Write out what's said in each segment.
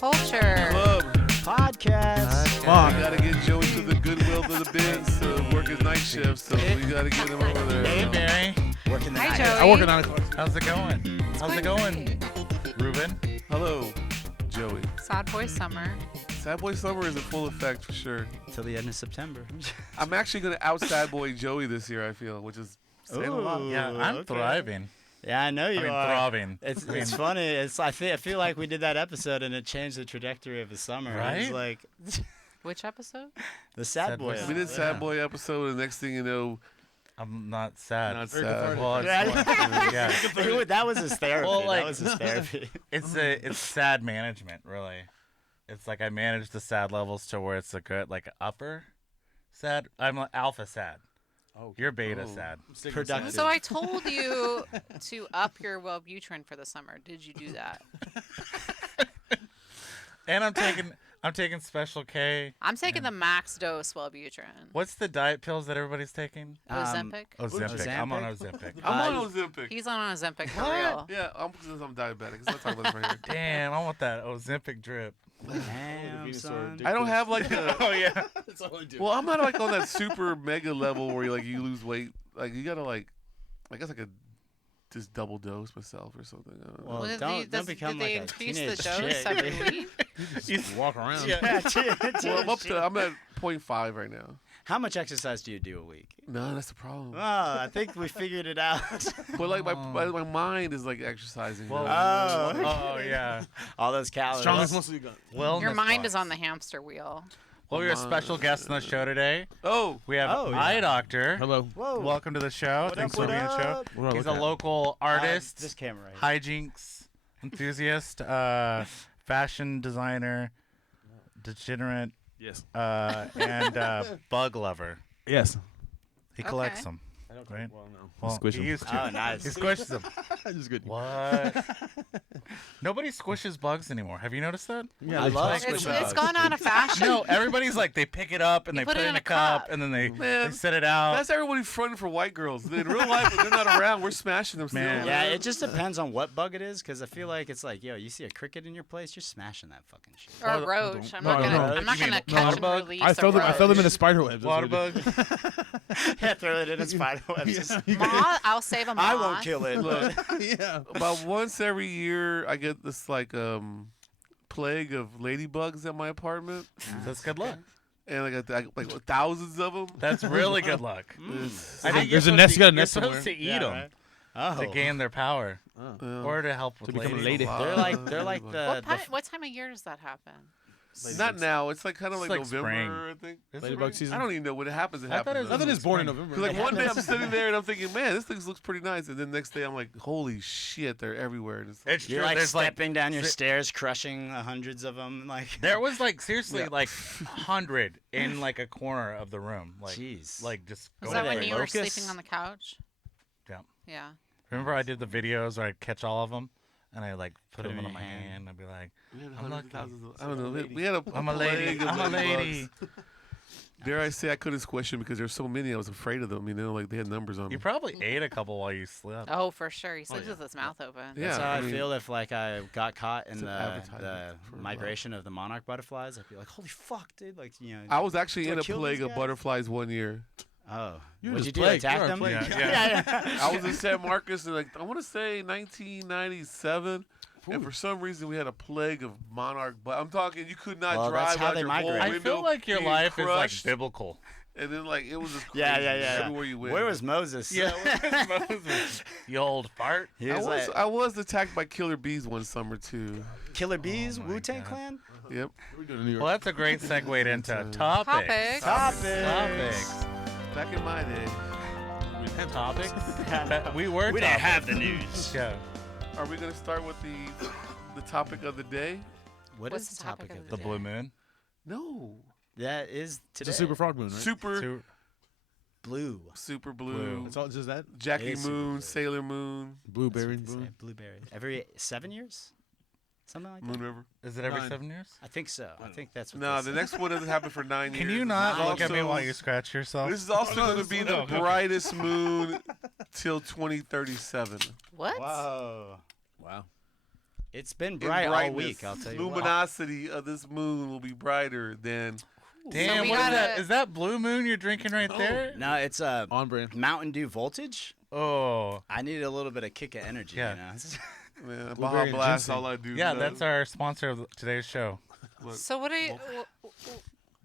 Culture. Club. Podcast. We gotta get Joey to the Goodwill to the Biz to work his night shift, so we gotta get him over there. Hey, Mary. Working the Hi, night. Joey. I work at 9 o'clock. How's it going? How's it going, Rubin? Hello, Joey. Sad Boy Summer. Sad Boy Summer is in full effect for sure. Till the end of September. I'm actually gonna out Sad Boy Joey this year, I feel, which is saying a lot. Yeah, I'm okay. thriving. Yeah, I know you are. Throbbing. It's funny. I feel like we did that episode and it changed the trajectory of the summer. Right? It's like Which episode? the sad Sad boy. boy. We did Sad Boy episode, and the next thing you know, I'm not sad. not sad. Well, it's, yeah. That was his therapy. Well, like- that was his therapy. It's sad management, really. It's like I manage the sad levels to where it's a good, like upper sad. I'm like alpha sad. Oh, You're beta sad. Productive. So I told you to up your Wellbutrin for the summer. Did you do that? And I'm taking Special K. I'm taking the max dose Wellbutrin. What's the diet pills that everybody's taking? Ozempic. Ozempic. I'm on Ozempic. I'm on Ozempic. He's on Ozempic for real. Yeah, since I'm diabetic. Let's talk about this right here. Damn, I want that Ozempic drip. Damn, son. I don't have like the. Oh yeah. That's all I do. Well, I'm not like on that super mega level where you lose weight. Like you gotta like, I guess I could just double dose myself or something. I don't know. Well, don't become did they like a increase teenage the dose chick, every dude. week? You just walk around. Yeah. Well, I'm at 0.5 right now. How much exercise do you do a week? No, that's the problem. Oh, I think we figured it out. But like my mind is like exercising. Well, now. oh yeah. All those calories. Strongest muscle you got. Wellness Your mind box. is on the hamster wheel. Well, we have a special guest on the show today. Oh, We have Oh, yeah. Eye Doctor. Hello. Whoa. Welcome to the show. What Thanks up, for what being on the show. up? What do I He's look a at? local artist, This camera right here. hijinks enthusiast, fashion designer, degenerate, Yes. and bug lover. Yes. He collects Okay. them. I don't Right. Well, no. Well, Squish he 'em. used to. Oh, nice. He squishes them. Just good. What? Nobody squishes bugs anymore. Have you noticed that? Yeah, I love like- squishy It's bugs. gone out of fashion. No, everybody's like they pick it up and You they put put it it in in a a cup cup. and then they Man, set it out. that's everybody fronting for white girls. In real life, when they're not around, we're smashing them still. Man. Yeah, it just depends on what bug it is, because I feel like it's like, yo, you see a cricket in your place, you're smashing that fucking shit. Or a roach. I'm No, not no, gonna. no. I'm not You mean gonna a catch water and bug? release I throw them in the roach. spider webs. Water bug. Yeah, throw it in a spider web. Moth, I'll save a moth. I won't kill it. Look, Yeah. about once every year, I get this like plague of ladybugs at my apartment, That's good luck. and like thousands of them. That's really good luck. It's- I think There's you're a nest- supposed you got a to- nest you're supposed somewhere. to eat Yeah, them right? Oh. to gain their power or to help with To become a ladies. lady. They're like the What time of year does that happen? Not now. It's like kind of It's like like November, spring. I think. Is it Ladybug right? season. I don't even know when it happens. It I thought happens. it was Nothing is born in spring. November. Cause like one day I'm sitting there and I'm thinking, man, this thing looks pretty nice, and then next day I'm like, holy shit, they're everywhere. And it's It's You're true. like There's stepping down your th- stairs, crushing hundreds of them. Like, There was like seriously Yeah. like 100 in like a corner of the room. Like jeez. like just Was going that when for it. you were locusts? sleeping on the couch? Yeah. Yeah. Remember I did the videos where I'd catch all of them and I like put Put 'em them in in my your hand. hand. I'd be like, we had I'm hundreds lucky. of thousands of- I don't know. We had a I'm a lady. plague of I'm a ladybugs. lady. Dare I say I couldn't squish them because there's so many. I was afraid of them. You know, like they had numbers on You them. probably ate a couple while you slept. Oh, for sure. He sleeps yeah. with his mouth open. Yeah, That's how I I mean- feel if like I got caught in It's an the advertisement for love. migration of the monarch butterflies. I'd be like, holy fuck, dude! Like, you know. I was actually Do I in a kill plague these of guys? butterflies one year. Oh, You're what'd just you do? plagued. Attack You're a them? plague. Yeah. I was in San Marcos in like I want to say 1997, and for some reason we had a plague of monarch. But I'm talking, you could not Well, that's drive how out they your whole migrate. I window feel like your being life is like crushed, biblical. and then like it was just crazy Yeah. everywhere you went. Where was Moses? Yeah, Moses, you old fart. He I was was like, I was attacked by killer bees one summer too. Killer Bees, Oh my Wu-Tang God. Clan? Yep. What are we doing in New York? Well, that's a great segue into topics. Topics. Topics. Back in my day. Topics. We were. We didn't topics. have the news. Yeah. Are we gonna start with the topic of the day? What What's is the the topic topic of of The the blue moon. No. That is It's today. a super frog moon, right? Super blue. Super Blue. blue. It's all just that. Jackie It is super Moon, blue. Sailor Moon, Blueberry That's what they moon. say, Blueberry. Every 7 years? Something like that? Moon River. Is it every 9. 7 years? I think so. I think that's what No, they the say. next one doesn't happen for 9 years. Can you not This is look at me also- while you scratch yourself? This is also no, going to this be is- the no, okay. brightest moon till 2037. What? Whoa. Wow. It's been in bright all brightness. week. I'll tell you what. Luminosity of this moon will be brighter than. Damn, we what is that? gotta- Is that Blue Moon you're drinking right there? No, it's On brand. Mountain Dew Voltage. Oh, I need a little bit of kick of energy. Yeah. You know? Man, Blueberry Baja and Blast, ginseng. all I do. yeah, that's our sponsor of today's show. Look, So what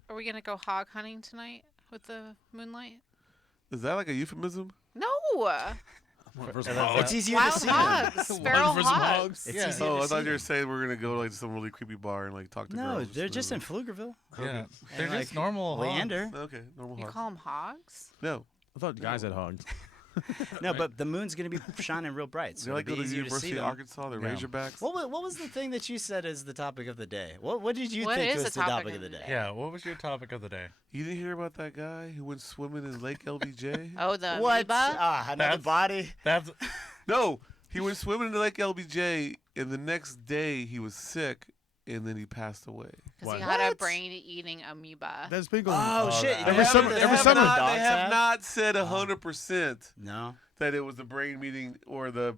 are we gonna go hog hunting tonight with the moonlight? is that like a euphemism? No, First And of that's all, It's easier wild to see. them. hogs, One feral for some hogs. hogs. It's Yeah. easier Oh, to I thought see you were them. saying we were gonna go like to some really creepy bar and like talk to No, girls. they're just in in. Pflugerville. Yeah, they're And, just like, normal. hogs. Leander. Okay, normal You hogs. call them hogs? No, I thought guys had hogs. No, but the moon's gonna be shining real bright, so they like it'll go be to the easier to see University of them. Arkansas. They're Yeah. Razorbacks. What was the thing that you said is the topic of the day? What did you What think is was the the topic topic of of the the day? day? Yeah, what was your topic of the day? You didn't hear about that guy who went swimming in Lake LBJ? Oh, the What? amoeba? Ah, another That's- body. That's No, he went swimming in Lake LBJ, and the next day he was sick, and then he passed away. Because he What? had a brain-eating amoeba. That's been going Oh, on. shit! Every They have- summer- they every have summer. Not, Dogs they have have? not said 100% No. that it was the brain meeting or the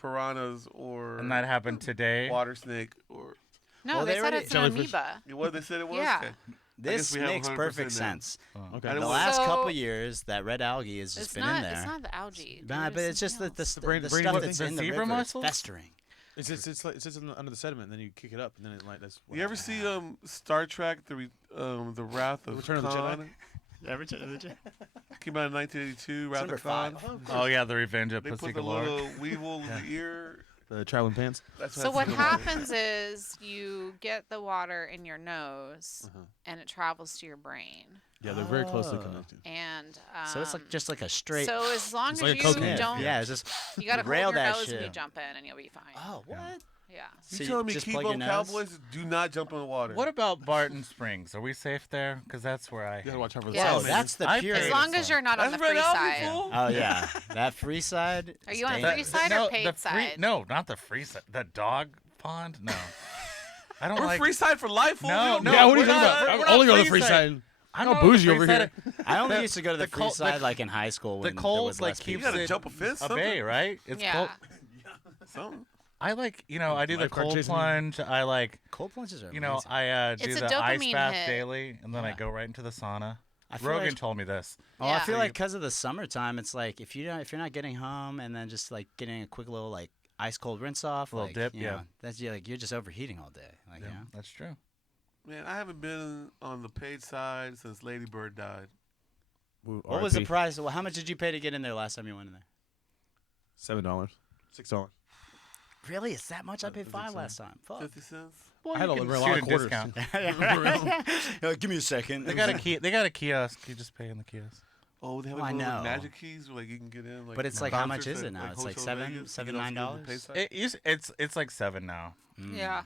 piranhas or and that happened today. water snake or No, Well, they they said already- it's an Jellyfish. amoeba. what they said it was. Yeah. Okay. This guess we have makes 100% perfect now. sense. Okay. I The don't last So- couple years, that red algae has just It's been not. in there. It's not the algae. Nah, but There's it's just something that else. the brain- stuff brain- that's the in the zebra river is mussels? festering. It sits under the sediment, and then you kick it up, and then it like that's. what You ever happens. see Star Trek the Wrath of Return of the Khan? Jedi? Came out in 1982. Wrath number of Khan. 5. Oh yeah, the Revenge of They Pussy put the Galore. little weevil in the ear. The traveling pants? That's So what that's in the water. happens is you get the water in your nose, Uh-huh. and it travels to your brain. Yeah, they're very closely Oh. connected. And So it's like just like a straight. So as long It's as like a you cocaine. don't, Yeah, it's just. you gotta rail hold your that nose and you shit. jump in, and you'll be fine. Oh, what? Yeah. You So telling me just keep plug your up nose? Cowboys do not jump in the water? What about Barton Springs? Are we safe there? Because that's where I. You gotta hang. watch out for the Yes. Oh, salmon. that's the I pure. As paid long it as so. you're not on That's the free red algae, side. fool. Oh yeah, that free side. Are is you on the dangerous. free side or no, paid the free, side? No, not the free side. The dog pond? No. I don't We're like. free side for life, fool. No, We don't no, Yeah, what are you we're talking not- about? we're I'm not only on the free free side. side. I'm not not on the bougie free over side. here. I only The- used to go to the, the free cul- side the- like in high school The when there cold was like less You people. keeps gotta it jump a fence, a something. bay, right? It's Yeah. cold. Something. I like, I do the Lifeguard cold chasing you. plunge. I like, Cold plunges are I do It's a the ice dopamine bath hit. daily, and then I Yeah. go right into the sauna. I feel Rogan like- told me this. Oh, I Yeah. feel like because of the summertime, it's like if you're not getting home and then just like getting a quick little like ice cold rinse off, Little like, dip, you yeah. know, that's you're just overheating all day. Like, Yeah, you know? that's true. Man, I haven't been on the paid side since Lady Bird died. What was the price? Well, how much did you pay to get in there last time you went in there? $7, $6. Really? It's that much? I paid think $5 so. last time. Fuck. 50 cents. Well, I had you a can lot shoot of a quarters. discount. Give me a second. They got a key. They got a kiosk. You just pay in the kiosk. Oh, they have Oh, I like little know. magic keys where like you can get in. Like, But it's like, how much concerts is it at, now? like, It's like Hotel $7, Vegas. You $7, can also go to the $9? paid side. It's like $7 now. Yeah.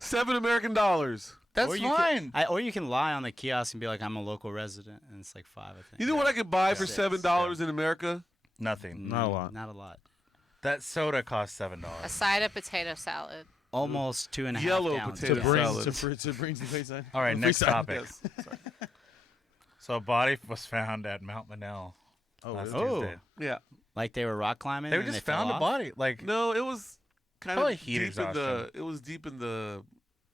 $7 American dollars. That's Or you fine. or you can lie on the kiosk and be like, I'm a local resident, and it's like $5, I think. You know what I could buy for Six, $7 in America? Nothing. Not a lot. Not a lot. That soda costs $7. A side of potato salad. Almost 2.5 Yellow gallons. potato Yeah. salad. To bring some free side. All right, Free next side. topic. Yes. Sorry. So a body was found at Mount Manel Oh, last really? Tuesday. Yeah. Like they were rock climbing. They and just fell found a off? body. Like No, it was kind Probably of heat deep in the. exhaustion. It was deep in the.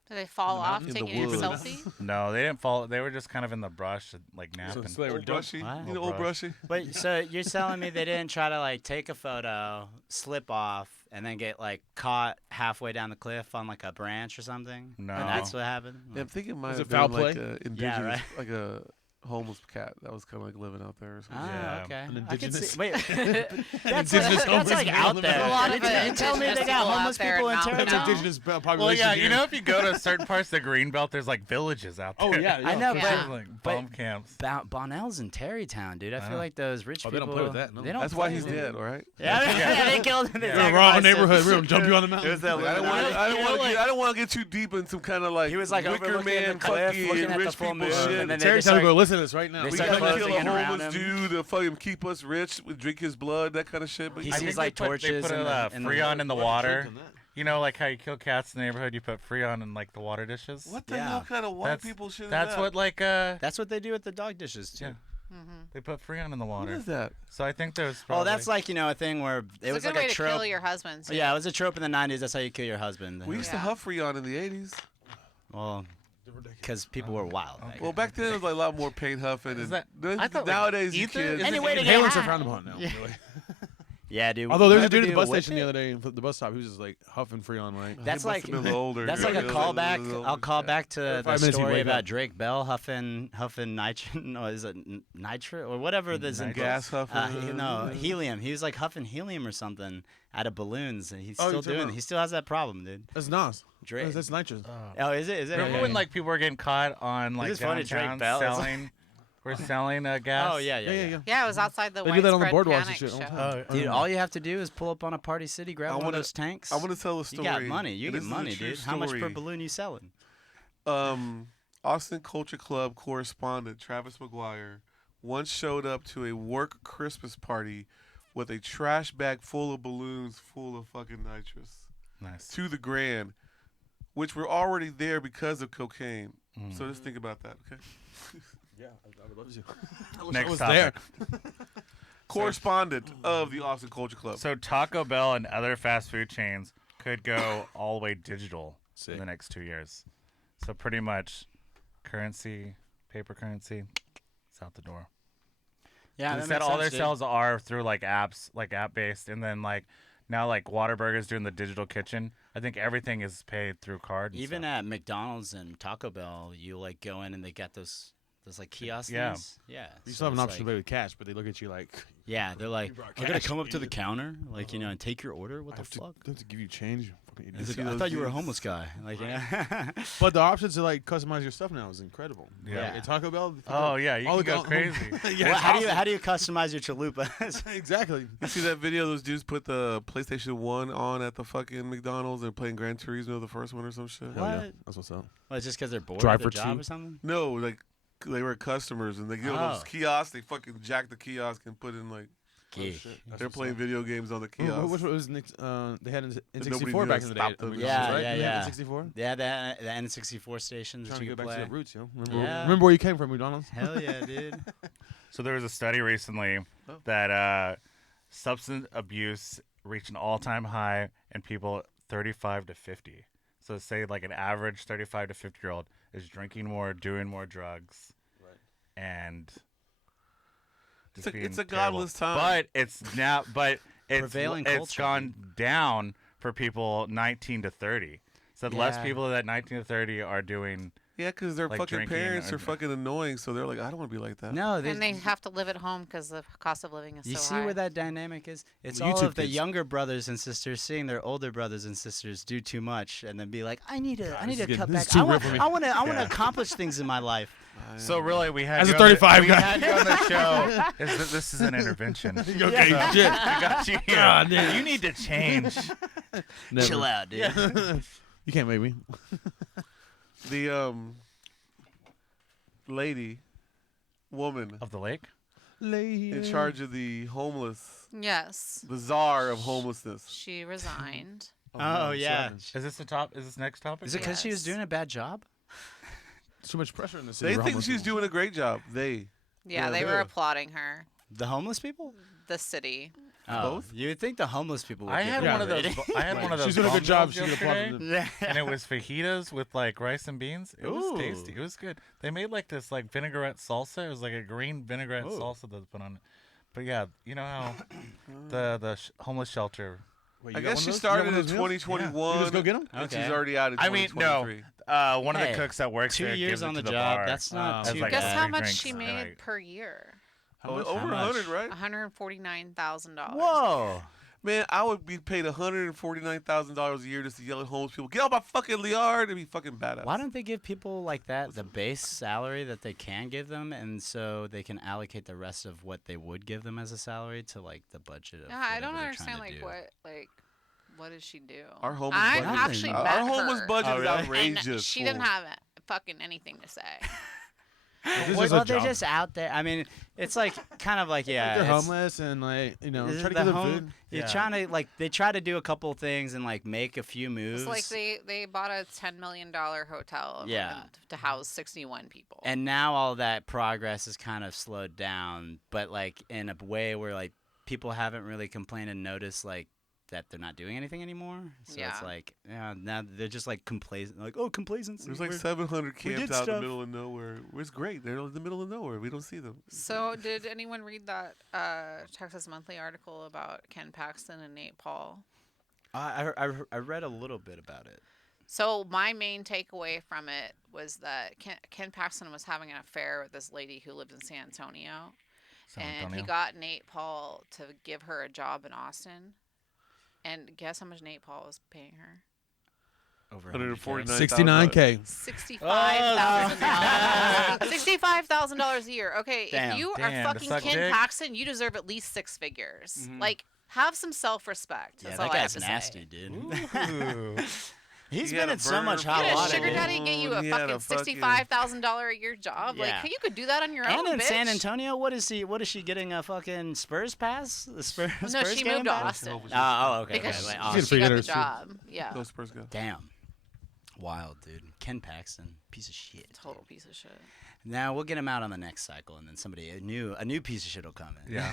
Do they fall the off mountains? In the taking a woods. selfie? no, they didn't fall. They were just kind of in the brush, like napping. So they were Old brushy. What? You know, Old old brushy. Wait, so you're telling me they didn't try to like take a photo, slip off, and then get like caught halfway down the cliff on like a branch or something? No. And that's what happened? Yeah, I'm thinking it might Was have it foul been like play? a indigenous, right. like a homeless cat that was kind of like living out there or something. Ah, Yeah. okay. An I could indigenous- see. Wait, that's indigenous that's like homeless out man. there. There's a lot of You didn't tell me indigenous they got people out homeless there people in now. That's Tarrytown. indigenous population. Well, yeah, you here. know, if you go to certain parts of the Greenbelt, there's like villages out there. Oh, yeah. I know, for Yeah. sure. like bum camps. Bonnell's in Tarrytown, dude. I feel Oh. like those rich Oh, people. they don't play with that, no. They don't That's why play he's with it. dead, all right? Yeah, they killed him. They You're You're in the wrong sacrificed him. neighborhood. We're gonna jump you on the It mountain. was that Like, I don't little- want. I don't You want know, to. like- I don't want to get too deep in some kind of like. He was like Wicker overlooking Man, the cliff, fucking looking at the rich full people moon, shit. and then Terry they tells me, start- listen to this right now. they We start gotta kill closing a in around homeless him. dude to fucking keep us rich, drink his blood, that kind of shit. But He you sees know, think like they put torches a in the Freon in the water. Done that. You know, like how you kill cats in the neighborhood, you put Freon in like the water dishes. what the Yeah. hell kind of white That's people shit is That's that? what like That's what they do with the dog dishes too. Yeah. They put Freon in the What water. is that? So I think there's. Oh, Probably... that's like a thing where it It's was a good like way a to trope. kill your husband. Too. Yeah, it was a trope in the '90s. That's how you kill your husband. We used to Yeah. huff Freon in the 80s. Well, because people were wild. back Well, then. back then it was like a lot more paint huffing. Is And that- I thought, like, nowadays you ether kids. is Any it way to even- get Inhalants are high. frowned upon now. Really. Yeah, dude. Although there's a ever dude at the do bus whip station the it? other day, the bus stop. He was just like huffing Freon, right? That's He must like have been a little older. that's like a Yeah, he was a callback. little I'll older. call back to the 5 minutes you story wake about up. Drake Bell huffing nitro. No, is it nitro or whatever? There's in Gas huffing. no helium. He was like huffing helium or something out of balloons, and he's Oh, still you're talking doing. about- He still has that problem, dude. That's Nas. Drake. That's nitrous. Oh, is it? Is it? Remember Okay. when like people were getting caught on like just funny, Drake downtown Bell, it's like- selling? We're selling gas. Oh yeah, yeah, yeah. Yeah, it was outside the They do that on the Widespread boardwalks and Panic shit all the show. time. Oh, Dude, all you have to do is pull up on a Party City, grab I one of wanna- those tanks. I want to tell a You story. got money. You and get this is a money, true dude. How much per story. balloon you selling? Austin Culture Club correspondent Travis McGuire once showed up to a work Christmas party with a trash bag full of balloons full of fucking nitrous nice. to the Grand, which were already there because of cocaine. So just think about that, okay? Yeah, I would love to. Next was topic. Correspondent of the Austin Culture Club. So Taco Bell and other fast food chains could go all the way digital Sick. in the next 2 years. So pretty much, currency, paper currency, it's out the door. Yeah, that Instead, makes all sense, their dude. sales are through like apps, like app based, and then like now like Whataburger's doing the digital kitchen. I think everything is paid through card. and Even stuff. at McDonald's and Taco Bell, you like go in and they got those like kiosk Yeah. things. Yeah. You so still have an it's option to like- pay with cash, but they look at you like, Yeah, they're like, brought I gotta cash, come up to the idiot." counter, like and take your order. What I the have, to, fuck? I have to give you change. Fucking idiot. It's see like, I those thought you were a dudes? homeless guy. Like, yeah. But the option to like customize your stuff now is incredible. Yeah. Like, at Taco Bell. Oh yeah, you all can the go crazy. yeah, Well, it's how do you customize your chalupa? awesome. Exactly. You see that video? Those dudes put the PlayStation 1 on at the fucking McDonald's and playing Gran Turismo, the first one or some shit. Hell yeah. What? That's what's up. Well, it's just because they're bored Drive of their for job two. or something. No, like they were customers and they get on those Oh. kiosks. They fucking jack the kiosk and put in like Geek. they're playing video games on the Which kiosk. was Nick's, they had nobody N64 knew back to in the day. stop at them. McDonald's, Yeah, right? yeah, You had yeah. N64. Yeah, the N64 stations Trying that to you go could back play. to the roots, yo. Remember, Yeah. remember where you came from, McDonald's? Hell yeah, dude. So there was a study recently that substance abuse reached an all-time high in people 35 to 50. So say like an average 35 to 50-year-old is drinking more, doing more drugs, and It's just a- it's being a godless terrible. time. But it's now, but it's Prevailing it's culture, gone down for people 19 to 30. So less Yeah. people that 19 to 30 are doing. Yeah, because their Like fucking drinking parents are and- fucking annoying, so they're like, I don't want to be like that. No, And they have to live at home because the cost of living is You so see high. where that dynamic is? It's The all YouTube of the kids. younger brothers and sisters seeing their older brothers and sisters do too much, and then be like, I need to this is cut getting- back. this is too I real want, for me. I want to Yeah. accomplish things in my life. So really, we had As you a on the- 35 we guy. had you on the show. This is an intervention. Okay, So, shit. we got you here. God damn. You need to change. Never. Chill out, dude. You can't make me. The woman Of the lake. in charge of the homeless, Yes. the czar of homelessness. She resigned. Oh, yeah. Is this the top? Is this next topic? Is it because she was Yes. doing a bad job? Too much pressure in the city. They for think homeless she's people. doing a great job. Yeah, Yeah, they they were are. applauding her. The homeless people? The city. Oh, Both? you would think the homeless people would I give had her Yeah. one of those. rating. I had one of those. She's doing a good bomb job. bells She can applaud yesterday, them. Yeah. and it was fajitas with like rice and beans. It was Ooh. tasty. It was good. They made like this like vinaigrette salsa. It was like a green vinaigrette Ooh. salsa that was put on it. But yeah, you know how the homeless shelter. Wait, you I got guess one she of those? started You in got one of those meals? 2021. You just go get them? And she's Okay. already out in I mean, no. 2023. One of Hey, the cooks that works 2 there years gives on it the to job. bar That's not as too like Guess bad. how free much drinks she and, made like- per year? How much? Over How 100, much? right? $149,000. Whoa. Man, I would be paid $149,000 a year just to yell at homeless people, get out my fucking yard, and be fucking badass. Why don't they give people like that the base salary that they can give them, and so they can allocate the rest of what they would give them as a salary to like the budget of Yeah, I don't whatever they're understand trying to what does she do? Our homeless I budget- actually Our met Our homeless her, budget Oh, is really? and outrageous. she fool. didn't have fucking anything to say. This is Well, a they're job. just out there. I mean, it's like kind of like yeah, They're it's- homeless and like this is trying to the get them home- food. You're Yeah. trying to like they try to do a couple things and like make a few moves. It's like they bought a $10 million hotel Yeah. to house 61 people. And now all that progress is kind of slowed down, but like in a way where like people haven't really complained and noticed like that they're not doing anything anymore. So Yeah. it's like now they're just like complacent, like complacency. There's like We're- 700 we camps did out in the stuff. middle of nowhere. It's great. They're in the middle of nowhere. We don't see them. So, did anyone read that Texas Monthly article about Ken Paxton and Nate Paul? I read a little bit about it. So, my main takeaway from it was that Ken Paxton was having an affair with this lady who lived in San Antonio. San And he Antonio. got Nate Paul to give her a job in Austin. And guess how much Nate Paul was paying her? Over 149. 69K. $65,000 a year. Okay, Damn. if you Damn, are to fucking suck Ken dick? Paxton, you deserve at least 6 figures. Mhm. Like, have some self-respect. Yeah, That's that all I have guy's to nasty, say. dude. Ooh. He's He been had a in so much burner hot Get a water. sugar dude. daddy get you a He had fucking a fucking- $65,000 a year job. Yeah. Like, you could do that on your And own, in bitch. San Antonio, what is she getting a fucking Spurs pass? The Spurs. No, Spurs she game moved to pass? Austin. Oh, okay. Because okay. she, Wait, She's she gonna figure got it the out soon. job. Yeah. Go Spurs go. Damn. Wild, dude. Ken Paxton, piece of shit. Total piece of shit. Now we'll get him out on the next cycle, and then a new piece of shit will come in. Yeah.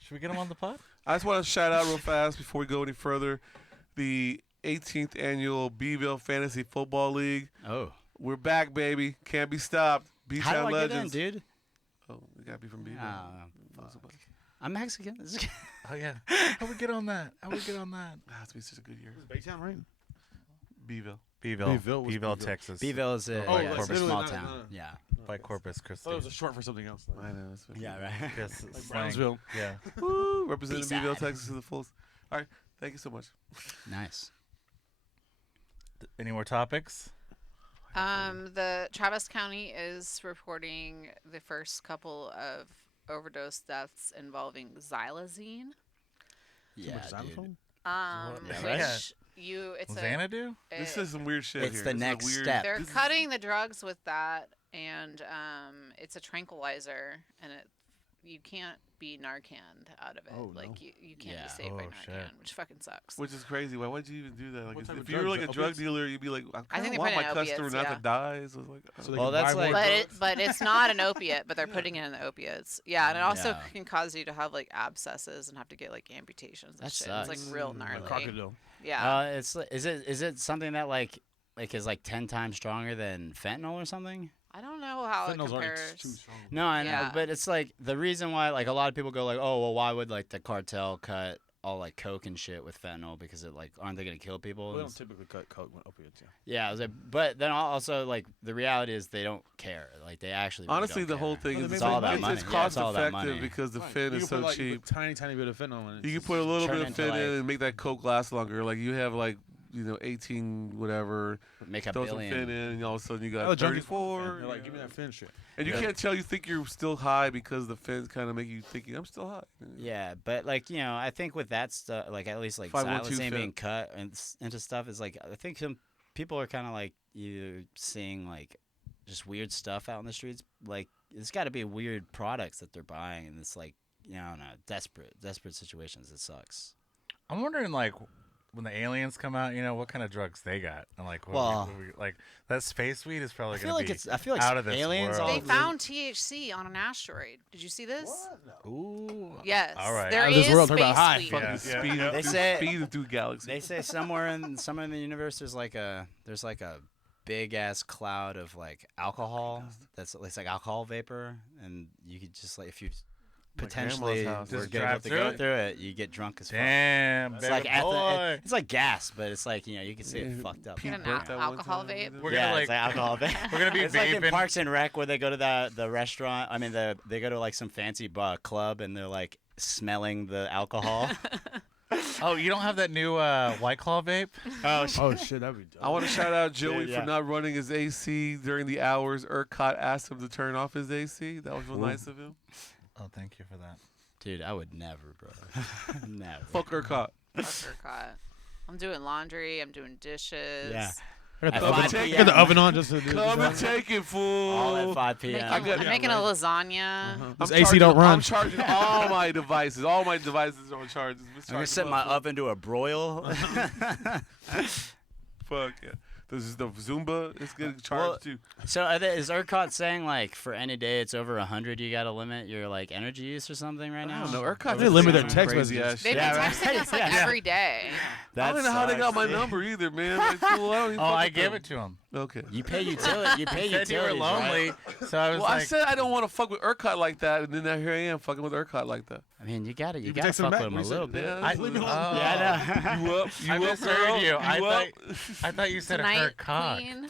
Should we get him on the pod? I just want to shout out real fast before we go any further. The 18th annual Beeville Fantasy Football League. Oh. We're back, baby. Can't be stopped. How do B-Town I Legends. get in, dude? Oh, we gotta be from Beeville. Oh, fuck. I'm Mexican. Oh yeah. How we get on that? How we get on that? It's been such a good year. Baytown, right? Beeville. Beeville, Beeville was Beeville. Texas. Beeville is a, Oh, yeah, like it's a literally small not- town. no. Yeah. by Corpus Christi. I thought it was a short for something else. I know. It's Yeah, right. Yes, Like slang. Brownsville. Yeah. Woo! Representing B-side. Beeville, Texas to the fullest. All right. Thank you so much. Nice. Any more topics? The Travis County is reporting the first couple of overdose deaths involving xylazine. Yeah, dude. Xylophone? Yeah, Which right. it's Xanadu? This is some weird shit It's here. the This is a next weird, step. They're this is- cutting the drugs with that, and it's a tranquilizer, and you can't be Narcaned out of it. Oh, like no. you can't Yeah. be saved by Oh, Narcan, shit. which fucking sucks. Which is crazy. Why would you even do that? Like, What type if of you were drugs? like a drug Opiates? dealer, you'd be like, I think kind they of want put my in customer opiates, not yeah. to die. So it's like, So they Well, can that's buy more like- drugs? But it's not an opiate, but they're putting it in the opiates. Yeah, and it also Yeah. can cause you to have like abscesses and have to get like amputations and That shit. sucks. It's like real Like gnarly. crocodile. Yeah. Is it something that like is like 10 times stronger than fentanyl or something? I don't know how it Fentanyl's already compares. too strong. No, I know, Yeah. but it's like the reason why like a lot of people go like, oh well, why would like the cartel cut all like coke and shit with fentanyl because it like aren't they gonna kill people? Well, they And don't typically cut coke with opiates. Yeah. yeah, I was like, but then also like the reality is they don't care. Like they actually really honestly, don't the whole care. thing Well, is they It's make all money. about money. It's Yeah, cost it's all about effective money. because the Right. fin You is can so put, like, cheap. a tiny bit of fentanyl in it. You can It's put a little turn bit of into, fin like- in and make that coke last longer. Like you have like 18 whatever, Make a throw some fin billion. in, and all of a sudden you Oh, got junkies want 34. fin. They're like, give me that fin shit. And you Yeah. can't tell. You think you're still high because the fins kind of make you think I'm still high. Yeah, but like I think with that stuff, like at least like 512 xylazine fit. being cut into stuff is like I think some people are kind of like you seeing like just weird stuff out in the streets. Like it's got to be weird products that they're buying, and it's like I don't know, desperate situations. It sucks. I'm wondering, like, when the aliens come out, what kind of drugs they got, and like, Well- like that space weed is probably I feel gonna like be I feel like out of this aliens. world. All They found THC on an asteroid. Did you see this? Ooh. Yes. All right. There Out of this is world, talk about space high. weed. Fucking Yeah. speed, Yeah. They through, say- speed through galaxies. They say somewhere in the universe there's like a big ass cloud of like alcohol. That's it's like alcohol vapor, and you could just like if you potentially grandma's house. were Just able drive to through go it? through it, you get drunk as fuck. Damn, It's baby like boy. it's like gas, but it's like you can see it Yeah, fucked up. Pete Get an burnt that one alcohol time. vape? We're yeah, gonna it's like alcohol vape. we're gonna be It's like in vaping. Parks and Rec where they go to the restaurant. I mean, they go to like some fancy club and they're like smelling the alcohol. Oh, you don't have that new White Claw vape? oh, Oh shit, that'd be I dope. want to shout out Joey Yeah. for not running his AC during the hours. ERCOT asked him to turn off his AC. That was real Ooh. nice of him. Oh, thank you for that. dude, I would never, bro. Never. Fuck ERCOT. Fucker caught. I'm doing laundry. I'm doing dishes. Yeah. I got At the oven, 5 I p.m. got the oven on just to do Come and it. take it, fool. All at 5 p.m. I'm making a lasagna. This AC don't I'm run. charging all my devices. All my devices are on charge. I'm gonna set my oven to a broil. Fuck yeah. This is the Zumba. It's getting charged Well, too. So is ERCOT saying like for any day it's over 100, you gotta limit your like energy use or something right now? I don't know. ERCOT They limit their just text crazy messages. ass They've shit. been Yeah, right. texting us like Yeah. every day. I don't know how they got sucks, my dude. number either, man. Like, fool, I don't even Oh, fuck I with gave them. it to him. Okay. You pay utility. You pay Said utilities. you were lonely, Right? so I was Well, I like, said I don't want to fuck with ERCOT like that, and then here I am fucking with ERCOT like that. I mean, you gotta can gotta text them fuck back. with them a What do you little say? bit. Yeah, I, leave me alone. oh. Yeah, I know. You up? You I up, misheard girl? you. up? I thought you said Tonight, her cock. queen.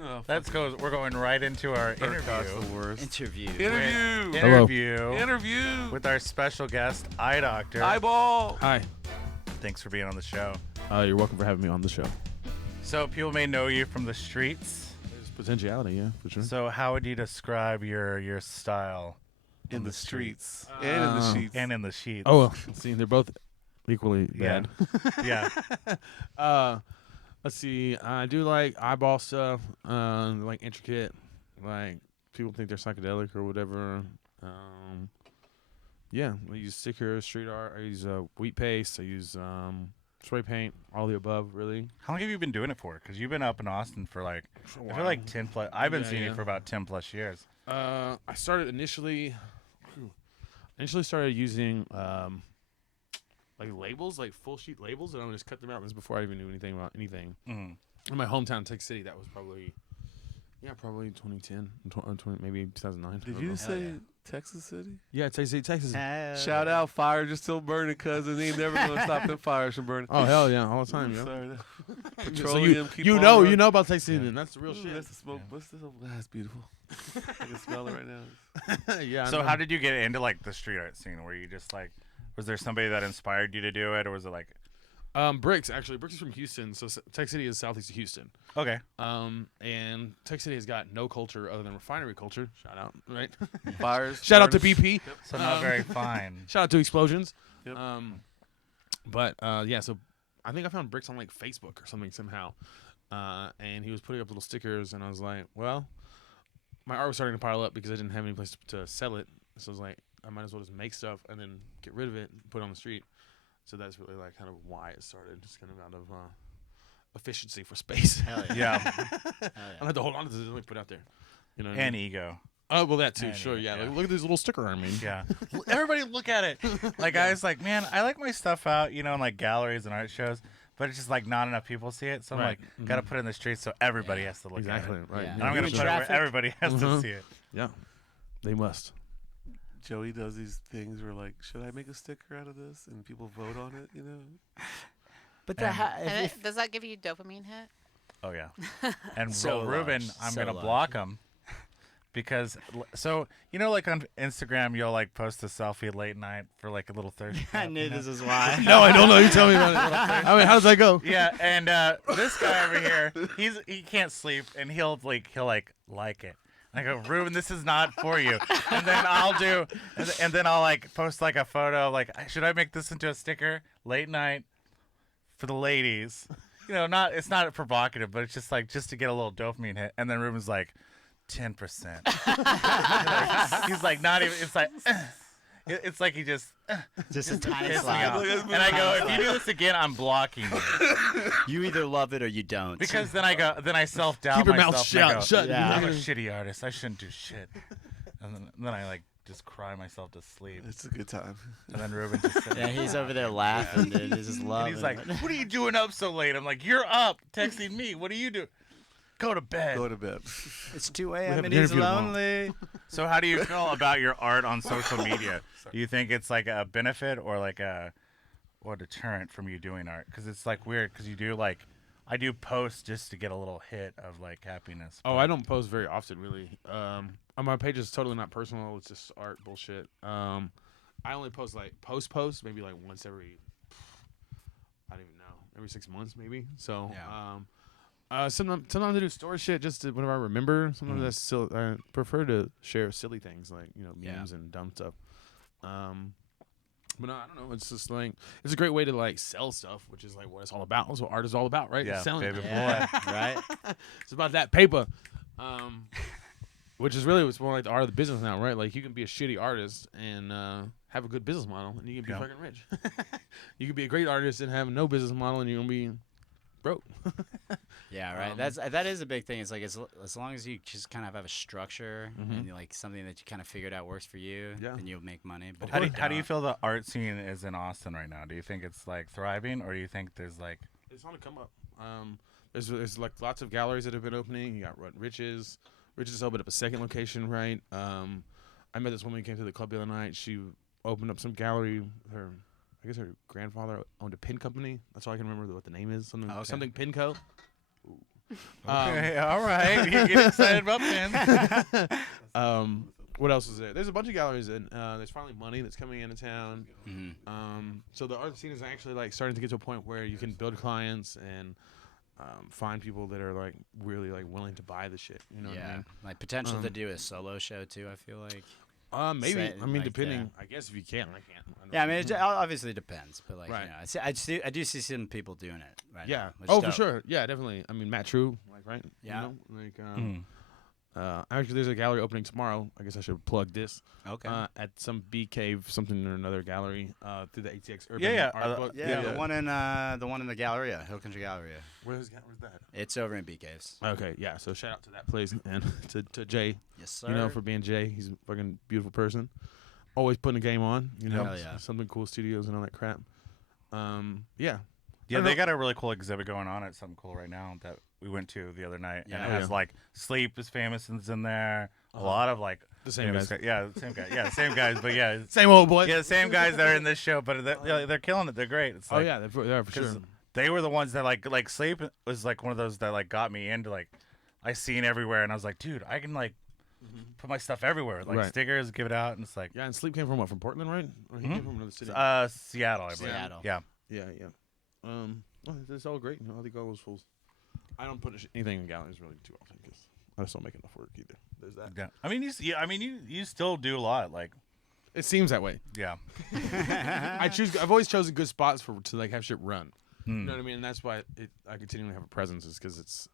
Oh, Let's go. We're going right into our ERCOT's interview. the worst. Interview. Interview. Interview Interview. with our special guest, Eye Doctor. Eyeball. Hi. Thanks for being on the show. You're welcome for having me on the show. So people may know you from the streets. There's potentiality, yeah, for sure. So how would you describe your style In the streets. And in the sheets. and in the sheets? Oh, well, see, they're both equally Yeah. bad. Yeah. Let's see. I do like eyeball stuff, like intricate, like people think they're psychedelic or whatever. Yeah, I use stickers, street art. I use wheat paste. I use spray paint. All the above, really. How long have you been doing it for? Because you've been up in Austin for like, For a I feel while. like 10 plus. I've been Yeah, seeing yeah. you for about 10 plus years. I started initially started using like labels, like full sheet labels, and I would just cut them out. This is before I even knew anything about anything. Mm. In my hometown, Texas City, that was probably 2010, 20, maybe 2009. I Did don't you know. say Texas City? Yeah, Texas City, Texas. Shout out, fires are still burning, cousin. They ain't never gonna stop them fires from burning. Oh hell yeah, all the time, yo. Sorry. So Petroleum. keep you on know running. about Texas City, Yeah. then that's the real Ooh, shit. that's the smoke. What's this? Oh, that's beautiful. I can smell it right now. Yeah. I So know. how did you get into like the street art scene? Were you just like, was there somebody that inspired you to do it, or was it like, Bricks actually? Bricks is from Houston, so Texas City is southeast of Houston. okay, And Texas City has got no culture other than refinery culture. Shout out, right? Fires. Shout out to furnace. BP. so not very fine. Shout out to Explosions. Yep. But yeah, so I think I found Bricks on like Facebook or something somehow. And he was putting up little stickers, and I was like, well, my art was starting to pile up because I didn't have any place to sell it. So I was like, I might as well just make stuff and then get rid of it and put it on the street. So that's really like kind of why it started, just kind of out of efficiency for space. Hell yeah. Yeah, Hell I yeah. don't have to hold on to this and put it out there. You know what I and mean? ego. Oh, well, that too, and sure, ego, yeah. yeah. Like, look at this little sticker I made. Yeah, everybody look at it. Like I was like, man, I like my stuff out, you know, in like galleries and art shows, but it's just like not enough people see it. So I'm Right. like, gotta put it in the streets so everybody has to look Exactly, at it. right. Yeah. And I'm You gonna in put it where traffic? everybody has to Mhm. see it. Yeah, they must. Joey does these things where like, should I make a sticker out of this? And people vote on it, you know? But And- And does that give you a dopamine hit? Oh yeah. And So well, Rubin, large, I'm so gonna large. block him because so you know, like on Instagram, you'll like post a selfie late night for like a little thirst. I trap, knew you know? this is why. No, I don't know. You tell me about it. I mean, how does that go? Yeah, and this guy over here, he can't sleep, and he'll like it. I go, Ruben, this is not for you. And then I'll do, and then I'll like post like a photo, like, should I make this into a sticker late night for the ladies? You know, it's not provocative, but it's just like just to get a little dopamine hit. And then Ruben's like, 10%. He's like, not even. It's like. It's like he just Just a tiny pissed me off. slide. And I go, if you do this again, I'm blocking you. You either love it or you don't. Because then I self-doubt Keep your myself. mouth and I go, shut. Yeah. I'm a shitty artist. I shouldn't do shit. And then I like just cry myself to sleep. It's a good time. And then Ruben just sits yeah, he's over there laughing, dude. He's just and loving he's like, it. "What are you doing up so late?" I'm like, "You're up, texting me. What do you do? Go to bed." Go to bed. It's 2 have a.m. an and he's interview tomorrow. lonely. So how do you feel about your art on social media? Do you think it's like a benefit or like a deterrent from you doing art? Because it's like weird. Because you do like, I do post just to get a little hit of like happiness. Oh, but- I don't post very often, really. On my page is totally not personal. It's just art bullshit. I only post like post maybe like once every, I don't even know, every 6 months maybe. So sometimes I do store shit just to, whenever I remember. Sometimes I prefer to share silly things like memes and dumb stuff. But no, I don't know. It's just like it's a great way to like sell stuff, which is like what it's all about. That's what art is all about, right? Yeah, It's selling. baby Yeah, right. It's about that paper, which is really what's more like the art of the business now, right? Like you can be a shitty artist and have a good business model, and you can be fucking rich. You can be a great artist and have no business model, and you're gonna be broke. Yeah, right. That is a big thing. It's like as long as you just kind of have a structure and you like something that you kind of figured out works for you, then you'll make money. But How do you feel the art scene is in Austin right now? Do you think it's like thriving, or do you think there's like It's on the come up. There's like lots of galleries that have been opening. You got Riches. Riches opened up a second location, right? I met this woman who came to the club the other night. She opened up some gallery. I guess her grandfather owned a pin company. That's all I can remember what the name is. Something Pinco. okay, all right, you get excited about pins? What else is there? There's a bunch of galleries, and there's finally money that's coming into town. So the art scene is actually like starting to get to a point where you can build clients and find people that are like really like willing to buy the shit. You know what I mean? like potential to do a solo show too. I feel like. Maybe. Say- I mean, like, depending. I guess if you can, I can't. don't Yeah, I know. mean, it obviously depends, but like, Right. you know, I do see some people doing it. Right Yeah. now, which Oh, is for dope. sure. Yeah, definitely. I mean, Matt True, like, right? Yeah. You know? Like, actually, there's a gallery opening tomorrow. I guess I should plug this. Okay. At some B Cave, something or another gallery, through the ATX Urban Yeah, Art Book. yeah, the one in the Galleria, Hill Country Galleria. Where's that? It's over in B Caves. Okay, yeah. So shout out to that place and to Jay. Yes, sir. You know, for being Jay, he's a fucking beautiful person. Always putting a game on. You know, Hell yeah. something cool studios and all that crap. Yeah. Yeah, don't they know. got a really cool exhibit going on at something cool right now that we went to the other night. Yeah. And it Oh, has yeah. like Sleep is famous and is in there. A lot of like The same famous guys. Yeah, the same guy. Yeah, the same guys. But yeah, Same old boy. yeah, the same guys that are in this show. But they're killing it. They're great. It's Oh like, yeah, they're for sure. they were the ones that like Sleep was like one of those that like got me into like I seen everywhere, and I was like, dude, I can like put my stuff everywhere, like Right. stickers, give it out, and it's like Yeah, and Sleep came from what? From Portland, right? Or he came from another city. Seattle, I believe. Seattle. Yeah. Yeah. Well, it's all great. You know, I think all those fools. I don't put anything in galleries really too often because I just don't make enough work either. There's that. Yeah. I mean, you still do a lot, like It seems that way. yeah. I've always chosen good spots to like have shit run. You Mm. know what I mean? And that's why I continually have a presence is because it's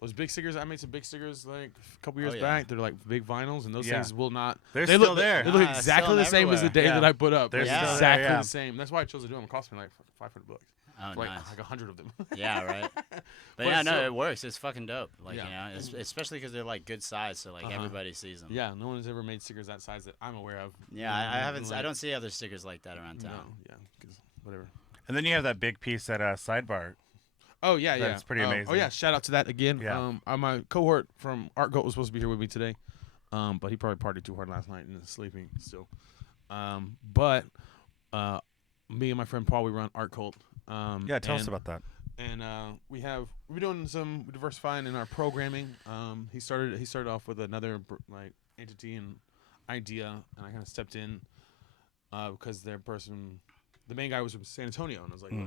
those big stickers. I made some big stickers like a couple years yeah. back. They're like big vinyls, and those Yeah. things will not. They're they still look, there. They look Ah, exactly still the same as the everywhere. day Yeah. that I put up. They're They're still there, exactly yeah. the same. That's why I chose to do them. It cost me like $500. Oh, Like nice. 100 of them. Yeah, right. But But yeah, it's no, so- it works. It's fucking dope. Like, Yeah. you know, especially because they're like good size, so like everybody sees them. Yeah, no one's ever made stickers that size that I'm aware of. Yeah, You know what I mean? haven't. And, I like, don't see other stickers like that around town. No, yeah, because whatever. And then you have that big piece at Sidebar. Oh yeah, yeah. That's pretty Oh amazing. yeah, shout out to that again. Yeah. My cohort from Art Goat was supposed to be here with me today, but he probably partied too hard last night and is sleeping still. But me and my friend Paul, we run Art Cult. Yeah, tell us about that. And we're doing some diversifying in our programming. He started off with another like entity and idea, and I kind of stepped in because the main guy was from San Antonio, and I was like, "Look,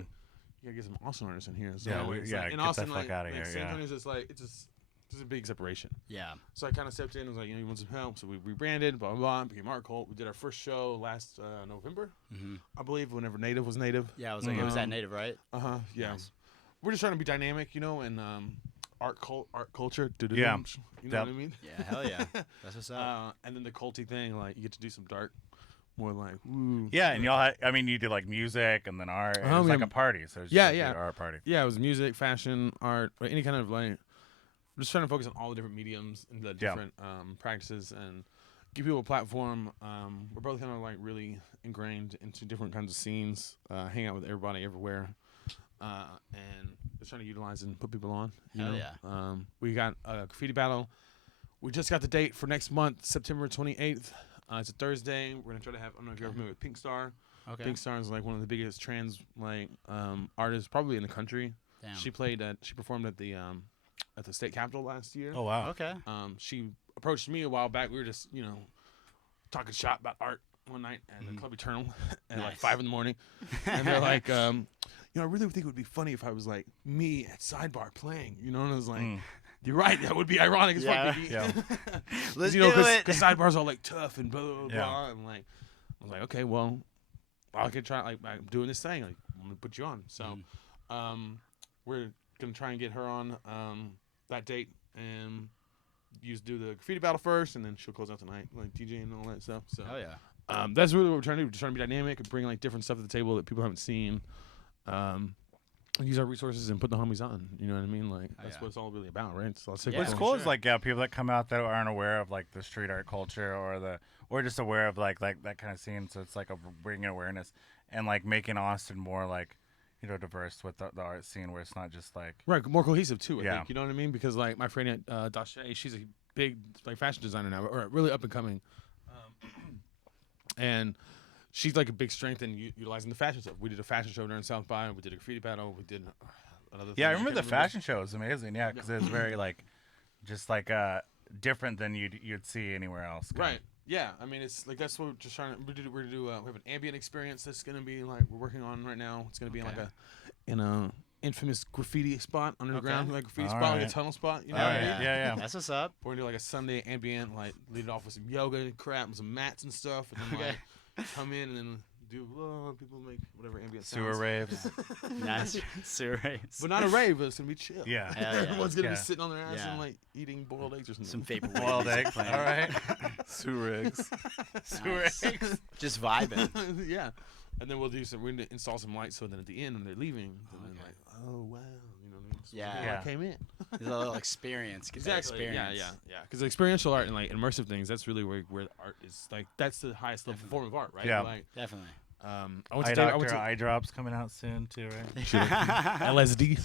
you gotta get some Austin artists in here." So Yeah, it's yeah, like, in get the Austin, fuck outta here, San yeah. Antonio's just like it's just a big separation. Yeah. So I kind of stepped in and was like, you want some help? So we rebranded, blah, blah, blah, became Art Cult. We did our first show last November, I believe, whenever Native was Native. Yeah, I was like, it was that native, right? Yeah. Nice. We're just trying to be dynamic, you know, and art culture. Yeah. You know what I mean? Yeah, hell yeah. That's what's up. And then the culty thing, like, you get to do some dark, more like, ooh. Yeah, and I mean, you did like music and then art. It was like a party, so it was just Yeah, like yeah. an art party. Yeah, it was music, fashion, art, or any kind of, like, I'm just trying to focus on all the different mediums and the different practices and give people a platform. We're both kind of, like, really ingrained into different kinds of scenes, hang out with everybody everywhere. And just trying to utilize and put people on. You Hell know? yeah. We got a graffiti battle. We just got the date for next month, September 28th. It's a Thursday. We're gonna try to have. I don't know if you're familiar with Pink Star. Okay. Pink Star is like one of the biggest trans artists probably in the country. Damn. She performed at the state capitol last year. Oh wow. Okay. She approached me a while back. We were just talking shop about art one night at the Club Eternal at like Nice. 5 a.m. And they're like, I really think it would be funny if I was like me at Sidebar playing, And I was like, you're right, that would be ironic as Yeah. fuck. baby. Yeah. Let's do it. do it. Because Sidebar's all like tough and blah, blah, blah, Yeah. blah. And like, I was like, okay, well, I could try, like, I'm doing this thing. Like, I'm going to put you on. So we're going to try and get her on that date and do the graffiti battle first, and then she'll close out tonight, like DJ and all that stuff. So Oh yeah. that's really what we're trying to do. We're trying to be dynamic and bring like different stuff to the table that people haven't seen. And use our resources and put the homies on. You know what I mean? Like that's what it's all really about, right? So Yeah, What's cool is like people that come out that aren't aware of like the street art culture or just aware of like that kind of scene. So it's like bringing awareness and like making Austin more like diverse with the art scene where it's not just like right, more cohesive too. I think, you know what I mean? Because like my friend Dashe, she's a big like fashion designer now, or really up and coming, and she's like a big strength in utilizing the fashion stuff. We did a fashion show during South by. We did a graffiti battle. We did another thing. I remember the fashion show was amazing. Yeah, because it was very like, just like different than you'd see anywhere else. Right. Yeah. I mean, it's like that's what we're just trying to. We have an ambient experience that's gonna be like we're working on right now. It's gonna be in a infamous graffiti spot underground, like graffiti spot, like a tunnel spot. You know what I mean? Yeah. That's what's up. We're gonna do like a Sunday ambient, like lead it off with some yoga and crap and some mats and stuff, and then like come in and then do people make whatever ambient Sewer sounds. raves. Nice. Sewer raves. But not a rave, but it's gonna be chill. Yeah. Hell yeah. Everyone's gonna be Yeah. sitting on their ass Yeah. and like eating boiled eggs or something. Some vaporwave. Boiled music eggs. All playing. right. Sewer eggs. Sewer Nice. eggs. Just vibing. Yeah. And then we're gonna install some lights so then at the end when they're leaving, they're like, oh wow, you know what I mean? So Yeah. I came in. There's a little experience. Get that Exactly. experience. Yeah. Because experiential art and like immersive things, that's really where the art is. Like that's the highest level form of art, right? Yeah. Like, Definitely. I went Eye to Doctor eye drops coming out soon too, right? LSD.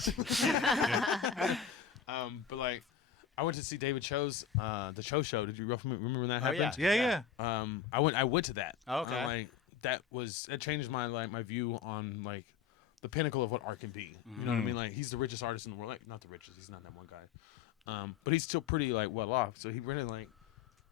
But like, I went to see David Cho's the Cho show. Did you remember when that Oh, happened? yeah. Yeah. I went to that. Oh, okay. Like it changed my view on like the pinnacle of what art can be. You know what I mean? Like he's the richest artist in the world. Like not the richest. He's not that one guy. But he's still pretty like well off. So he rented like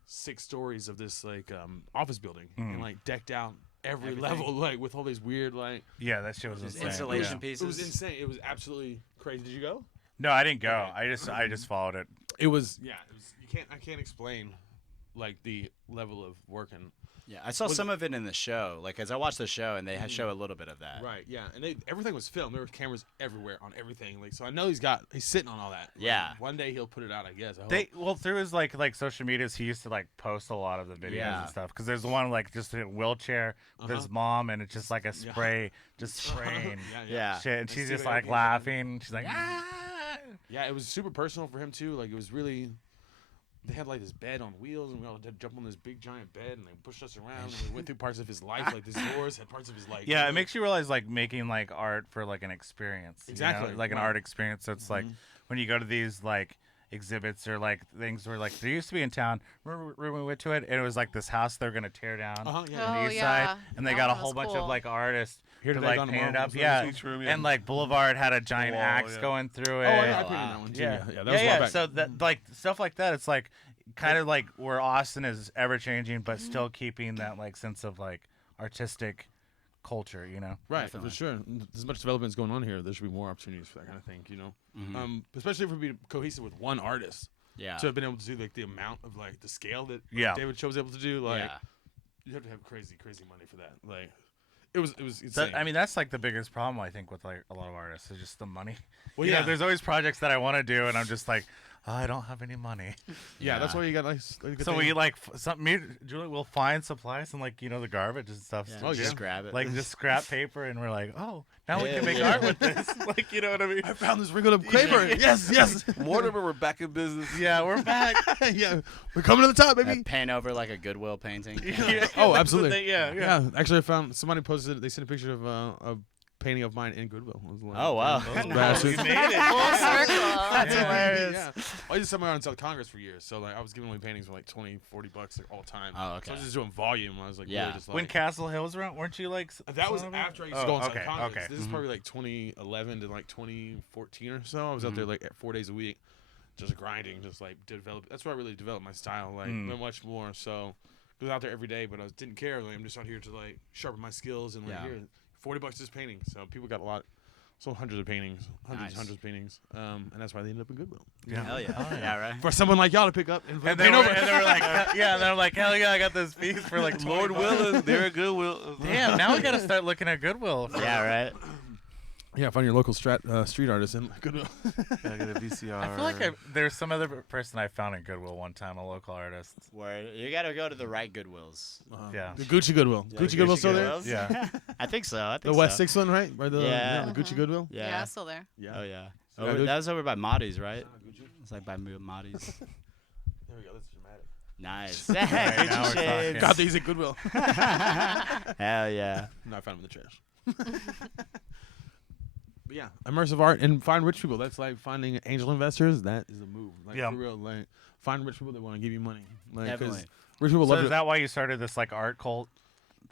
6 stories of this like office building and like decked out every level like with all these weird like Yeah, that shit was Just insane. installation Yeah. pieces. it was insane. It was absolutely crazy. Did you go? No, I didn't go. Okay. I just followed it. It was I can't explain like the level of work and Yeah, I saw some of it in the show. Like as I watched the show, and they show a little bit of that. right, yeah, and everything was filmed. There were cameras everywhere on everything. Like so, I know he's sitting on all that. Like, Yeah. one day he'll put it out. I guess. I hope. Through his like social medias, he used to like post a lot of the videos Yeah. and stuff. Because there's the one like just in a wheelchair with his mom, and it's just like a spray, just spraying Yeah. shit, and I she's see just what like happened. laughing. She's like, ah. Yeah, it was super personal for him too. Like it was really. They had like this bed on wheels, and we all had to jump on this big giant bed, and they pushed us around, and we went through parts of his life. Like this doors had parts of his life. Yeah, it makes you realize like making like art for like an experience. you know? Exactly, Like an right. art experience. So it's like when you go to these like exhibits or like things where like there used to be in town. Remember when we went to it? And it was like this house they're gonna tear down Yeah. on Oh, the east yeah. side, and they That got a one whole was bunch cool. of like artists Here to today, like gone paint it tomorrow. up. So Yeah, Teach room, yeah. and like Boulevard had a giant Wall, axe yeah. going through it. Oh, I wow. painted that one too. Yeah, Yeah, that was a while back. So that like stuff like that, it's like kind of like where Austin is ever changing, but still keeping that like sense of like artistic culture, you know? Right, Definitely. for sure. As much development is going on here, there should be more opportunities for that kind of thing, you know. Especially if we're being cohesive with one artist. Yeah. To have been able to do like the amount of like the scale that Yeah. David Cho was able to do, like Yeah. you have to have crazy money for that. Like it was insane. So, I mean, that's like the biggest problem I think with like a lot of artists is just the money. well, You know, yeah, there's always projects that I want to do, and I'm just like, oh, I don't have any money. yeah, that's Yeah. why you got nice. Like, So we like Julie will find supplies and like the garbage and stuff. Yeah, to do. just grab it. Like just scrap paper, and we're like, oh, now we Yeah, can make yeah. art with this. Like, you know what I mean? I found this wrinkled up paper. yes. Mortimer, we're back in business. Yeah, we're back. yeah, we're coming to the top, baby. Paint over like a Goodwill painting. Yeah, Oh, that's absolutely. the thing, yeah. Yeah, actually, I found somebody posted. They sent a picture of a painting of mine in Goodwill. I was like, Oh, wow. those Nice. bastards. We made it. Full circle. That's Yeah. hilarious. Yeah. I used to somewhere on South Congress for years, so like I was giving away paintings for like $20, $40 like all the time. Oh, So okay. I was just doing volume. I was like, Yeah. really just like. When Castle Hills around, weren't you like? that was some of it? after I used to go on okay, South Congress. okay. This is probably like 2011 to like 2014 or so. I was out there like 4 days a week, just grinding, just like develop. That's where I really developed my style, like much more. So I was out there every day, but I didn't care. Like I'm just out here to like sharpen my skills and like Yeah. here, $40 this painting. So people got a lot So hundreds of paintings, Nice. hundreds of paintings, and that's why they ended up in Goodwill. Yeah. Hell yeah. Yeah, right. For someone like y'all to pick up and, And paint over. they were like, yeah, they're like, hell yeah, I got this piece for like Lord $20. willing, they're a Goodwill. Damn, now we gotta start looking at Goodwill. Yeah, right. Yeah, find your local street artist in Goodwill. I get a VCR. I feel like there's some other person I found in Goodwill one time, a local artist. Where you gotta go to the right Goodwills. Yeah. The Gucci Goodwill. Yeah, Gucci the Goodwill still there? Goodwills. Yeah. I think so. I think The so. West 6th one, right? Right. Yeah. The Gucci Goodwill. Yeah, Yeah. it's still there. Oh yeah. So Over, good. that was over by Marty's, right? It's like by Marty's. There we go. That's dramatic. Nice. Right, now Gucci we're talking. shades. Got these at Goodwill. Hell yeah. No, I found them in the trash. But yeah, immersive art and find rich people. That's like finding angel investors. That is a move. Like Yeah. for real. Like find rich people that want to give you money. Like 'cause Definitely. rich people So love is that why you started this like art cult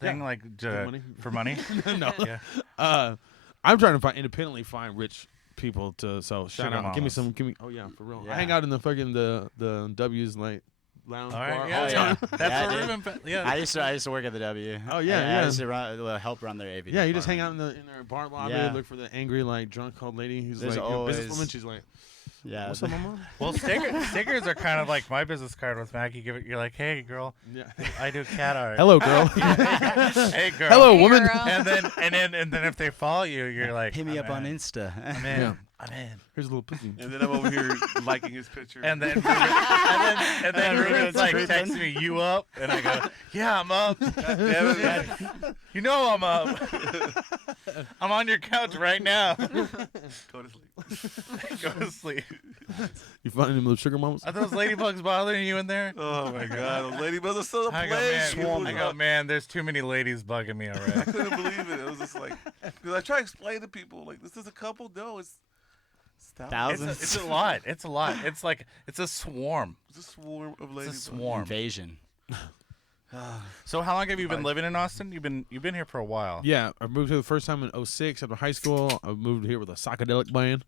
thing, Yeah. like money. for money? no. Yeah. I'm trying to independently find rich people to shout Sugar out. mamas. Give me. Oh yeah, for real. I Yeah. hang out in the fucking the W's like lounge All bar. right, all yeah, the yeah. time. That's Yeah, what dude. Rubin. Yeah. I used to work at the W. Oh, yeah, I yeah. used to help run their AV. Yeah, you just hang department. out in their bar lobby, Yeah. look for the angry, like drunk old lady who's There's like your always- businesswoman. She's like, Yeah. "What's up, mama?" Well, stickers are kind of like my business card with Mac. You're like, hey girl, Yeah. I do cat art. Hello, girl. Hey girl. Hello, Hey, woman. girl. And then if they follow you, you're like, Hit me I'm up on in. Insta. I'm in. Yeah. I'm in. Here's a little pussy. And then I'm over here liking his picture. And then Ruben's like Ruben's texting me, you up? And I go, yeah, I'm up. Damn it. You know I'm up. I'm on your couch right now. Go to sleep. Go to sleep. You finding them little sugar mamas? Are those ladybugs bothering you in there? Oh my God, those ladybugs are so I plague. go, man, there's too many ladies bugging me I already. couldn't believe it. It was just like, because I try to explain to people, like, this is a couple. No, it's thousands. It's a lot. It's a lot. It's a swarm. It's a swarm of It's a ladybugs. swarm. Invasion. So how long have you been living in Austin? You've been here for a while. Yeah, I moved here the first time in '06 after high school. I moved here with a psychedelic band.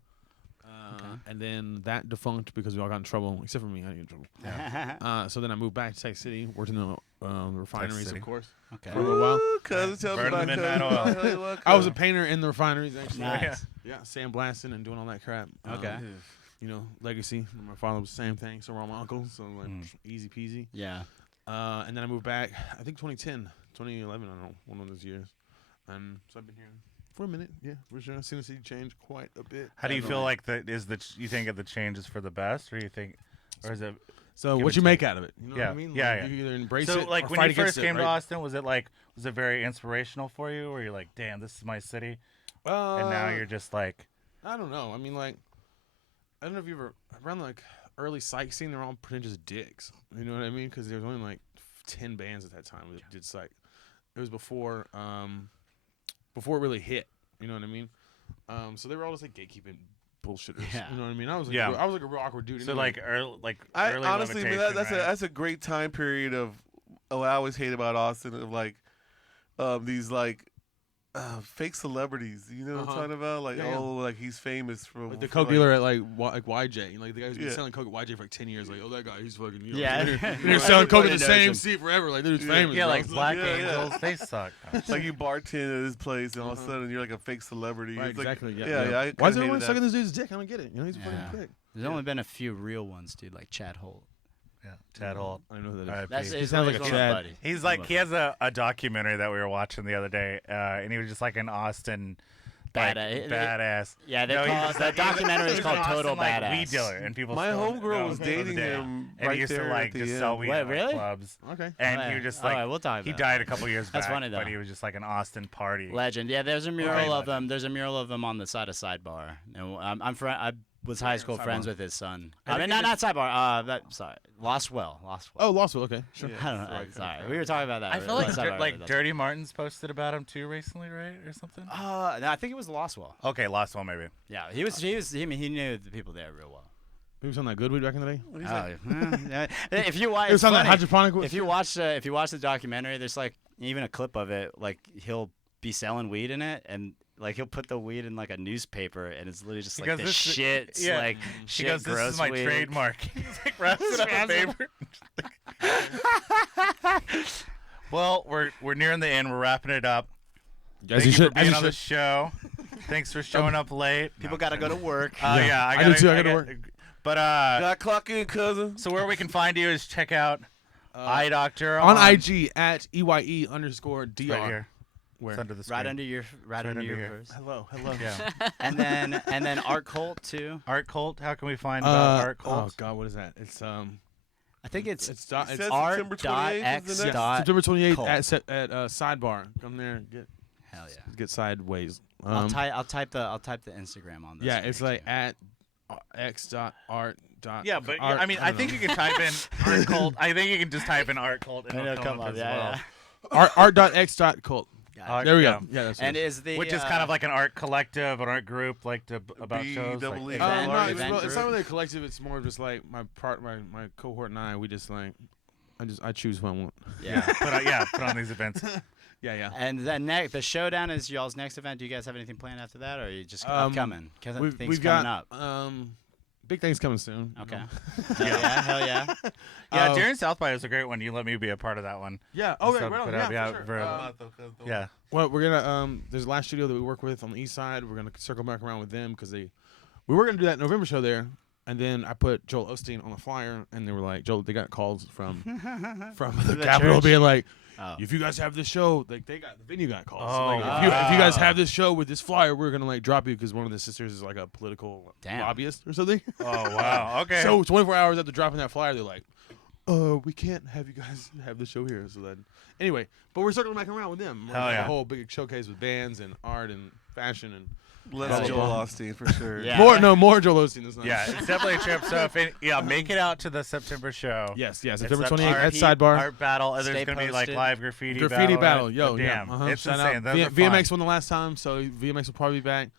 And then that defunct because we all got in trouble, except for me. I didn't get in trouble. So then I moved back to Texas City, worked in the refineries, City. of course, Okay. for a little while. Ooh, cousin, tell me Burn the about midnight cousin. oil. I'll tell you what, I was a cousin. painter in the refineries, actually. Nice. Yeah, sandblasting and doing all that crap. Okay. You know, legacy. My father was the same thing. So were all my uncles. So like easy peasy. Yeah. And then I moved back. I think 2010, 2011. I don't know, one of those years. And so I've been here for a minute. Yeah, for sure. I've seen the city change quite a bit. How do you feel like you think the change is for the best, or you think, or is it? So give what it you to make out of it? You know Yeah, what I mean? yeah, Like, yeah. You either embrace So it like or when fight you first against came it, to right? Austin, was it very inspirational for you, or you're like, damn, this is my city, and now you're just like, I don't know. I mean, like, I don't know if you ever around like early psych scene. They're all pretentious dicks. You know what I mean? Because there was only like 10 bands at that time that did psych. It was before it really hit. You know what I mean? So they were all just like gatekeeping bullshitters. Yeah. You know what I mean? I was like, Yeah. I was like a real awkward dude. so anyway. like early I early honestly, man, limitation, that's right? that's a great time period of. Oh, I always hate about Austin of like, these like, fake celebrities. You know what I'm Uh-huh. talking about? Like, Yeah, yeah. oh, like he's famous from Like the for, coke dealer at like YJ, like the guy who's been Yeah. selling coke at YJ for like 10 years. Like, oh, that guy, he's fucking. You know, Yeah. They're selling coke at the Everybody same knows seat forever. Like, dude's Yeah. famous. yeah, bro. like Black Yeah, yeah. Angels, they suck. like you bartend at his place, and all of a Uh-huh. sudden you're like a fake celebrity. Right, It's like, exactly. Yeah. yeah. I Why is kinda everyone hated sucking that. this dude's dick? I don't get it. You know, he's a Yeah. fucking prick. There's only been a few real ones, dude, like Chad Holt. Yeah, Chad Holt. I don't know who that is. R.I.P. That's He his sounds like a one of Chad. my buddies. He's like he has a documentary that we were watching the other day, and he was just like an Austin. Like, badass. Yeah, they No, call he's the just- documentary is he's called an Total Austin, like, Badass. weed dealer, and people. My still homegirl know was to this dating day. him and right he used to there like at the just end. sell weed Wait, at really? clubs, Okay. and Oh, he yeah. was just All like right, we'll talk he about died a couple years That's back, funny, though. but he was just like an Austin party. Legend. Yeah, there's a mural Okay. of them. There's a mural of them on the side of Sidebar. And I was high school friends Sidebar? with his son. I I mean, think not Sidebar. Sorry, Lost Well. Oh, Lostwell. Okay. Sure. Yeah. I don't know. Right, Sorry, we were talking about that. I feel like Sidebar, like that's- Dirty Martin's posted about him too recently, right, or something. No, I think it was Lost Well. Okay, Lost One maybe. Yeah, he was. I mean, he knew the people there real well. He was on that good weed back in the day. What do you say? Yeah. If you watch, He was on that hydroponic. if you watch the documentary, there's like even a clip of it. Like he'll be selling weed in it, and like he'll put the weed in like a newspaper, and it's literally just He like goes, the "This- shit, yeah." like She shit, goes, "This gross is my weed. trademark." He's like wraps it up in paper. Well, we're nearing the end. We're wrapping it up. As Thank you you should. for being As on you the should. show. Thanks for showing up late. People got to go to work. Yeah, I do too. I gotta work. But Got clock in, cousin. so where we can find you is check out Eye Doctor on IG at EYE_DR. right here. Where? It's under the screen. Right under your under your here. purse. Hello. Yeah. And then Art Cult too. Art Cult. How can we find about Art Oh Cult? God, what is that? It's I think it's it's dot, It it's says art September dot 28th is x the next- dot September 28th Cult. at Sidebar. Come there, and Hell yeah. get sideways. I'll type the Instagram on this. Yeah, for it's you, like too. at x.art. Yeah, but art, I mean, I think know. you can type in Art Cult. I think you can just type in Art Cult and And it'll come up as well. art.x.cult. Yeah. There we Yeah. go. Yeah, that's And it. is the Which is kind of like an art collective, an art group, like about shows. Like, B-double-E. event- no, event it's not group. really a collective. It's more just like my cohort and I. We just like, I choose who I want. yeah. put on these events. Yeah. And then the showdown is y'all's next event. Do you guys have anything planned after that, or are you just upcoming? Because We've things got coming up. big things coming soon. you Okay. know. Hell yeah. Yeah, Oh. during South by was a great one. You let me be a part of that one. Yeah. Oh, So yeah. Right on. put Yeah, up- yeah, for sure. for- I'm not, though, cuz don't- Yeah. Well, we're gonna there's a last studio that we work with on the east side. We're gonna circle back around with them because we were gonna do that November show there, and then I put Joel Osteen on the flyer, and they were like, Joel, they got calls from the The Capitol church? being like, Oh. if you guys have this show, like the venue got calls. Oh, Like, if you guys have this show with this flyer, we're gonna like drop you because one of the sisters is like a political Damn. lobbyist or something. Oh wow. Okay. So 24 hours after dropping that flyer, they're like, we can't have you guys have the show here. So then, anyway, but we're circling back around with them. We're Hell gonna have yeah. a whole big showcase with bands and art and fashion and Less Blah, blah, Joel blah. Osteen for sure. Yeah. more Joel Osteen this night. yeah, it's definitely a trip. So make it out to the September show. Yes, It's September that 28th at art- Sidebar. Art battle. And Stay there's gonna be like posted. live graffiti Graffiti battle. at it. Yo, But yeah. damn, it's Shout insane. out. Those are VMX fun. won the last time, so VMX will probably be back.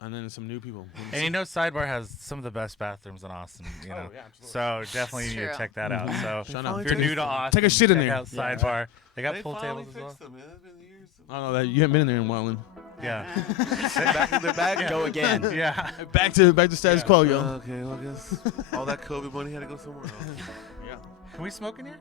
And then some new people. And you know, Sidebar has some of the best bathrooms in Austin. You know, yeah, absolutely. so definitely It's you need to true. check that out. So Shout finally out. if you're new to Austin, Take a shit in check there. out Sidebar. They got They pool finally tables as well. fixed them, man. It's been years. I don't know that you haven't been in there in a while. Then. Yeah, They're back. Go again. yeah. Back to status quo, yo. Okay, well, I guess all that COVID money had to go somewhere else. Yeah. Can we smoke in here?